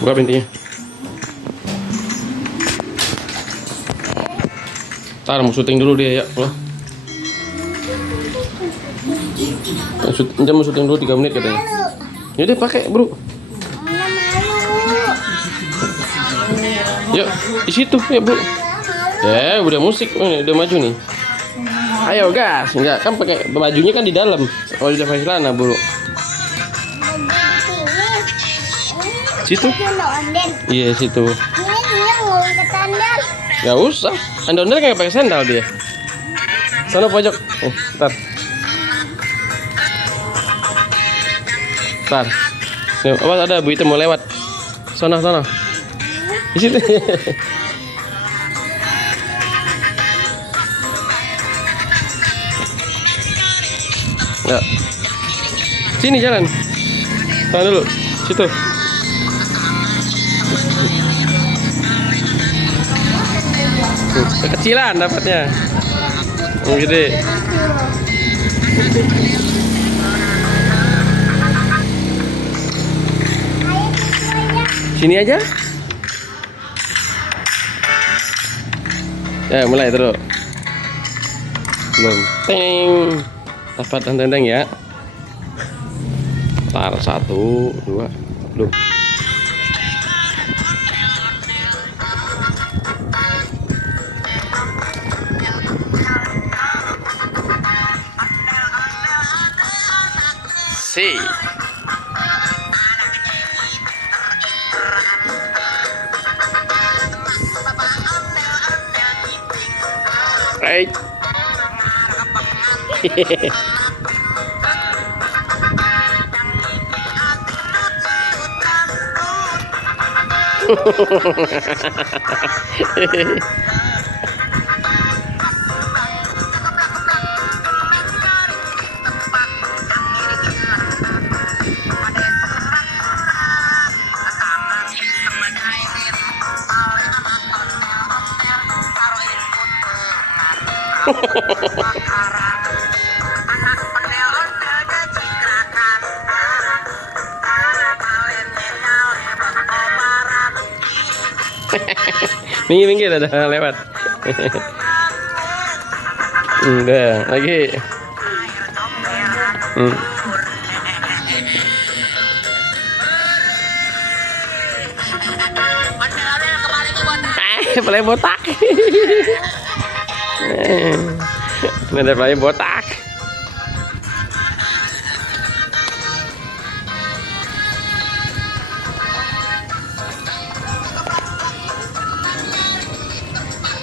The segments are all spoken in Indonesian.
Buka pintunya. Ntar mau syuting dulu dia ya. Dia mau syuting dulu 3 menit katanya. Yaudah pakai bro. Yuk di situ ya bro. Ya udah musik, udah maju nih. Ayo gas, enggak kan pakai bajunya kan di dalam. Kalau udah pakai celana bro. Situ? Iya situ. Gak usah. Ondel-ondel kayak pakai sandal dia. Sana pojok. Ntar. Ntar. Awas ada Bu itu mau lewat. Sana. Di situ. Ya. Sini jalan. Tahan dulu. Situ. Kecilan dapatnya. Yang gede. Sini aja. Ya, mulai terus. Belum. Teng. Dapat tenteng ya. Tar 1, 2, belum. Si. Right. Minggir ada lewat. Udah lagi. Play botak. Ada play botak.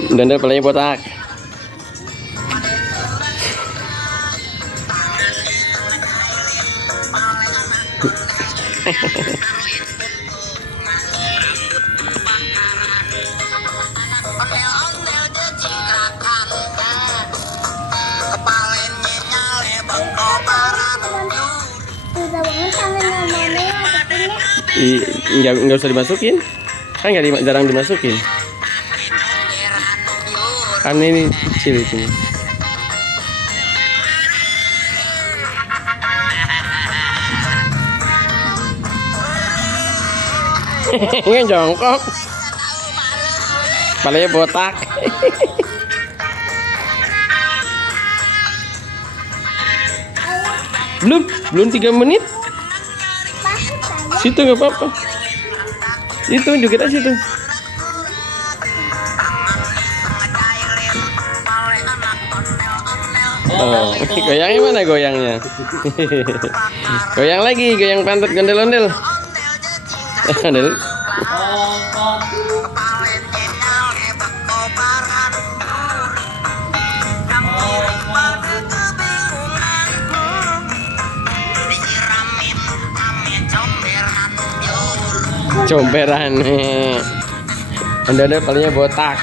Dan dia play botak. Nggak usah dimasukin, kan jarang dimasukin. Kan ini kecil itu. Ini jongkok, palanya botak. Belum 3 menit. Situ nggak apa-apa. Itu juga kita situ. Oh, goyangnya mana goyangnya? Goyang lagi, goyang pantat gondel-ondel. Ondel. Comberan. Ondel-ondel palingnya botak.